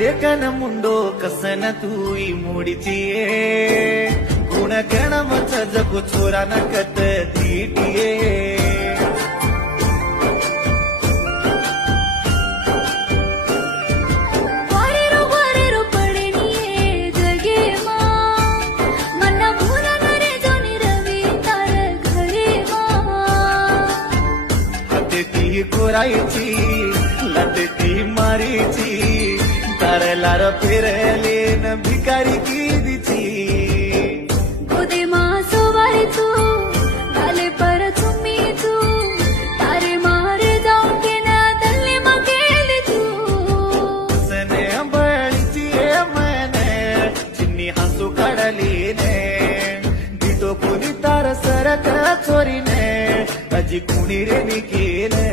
देखन मुंडो कसन तूई मुड़िचिए गुण कण मच जगो छोरा नकत दीटिए कोरायची लटती मारीची तारलार फिरले न भिकारी कीदीची गोदे मासो वारीचू गाले पर तुम्ही तू तारे मारे जाऊन के ना तल्ले मकेली तू सने बळीची मने चिन्नी हसू काढली ने दितो कुणी तार सरक चोरीने अजी कुणी रे निकेले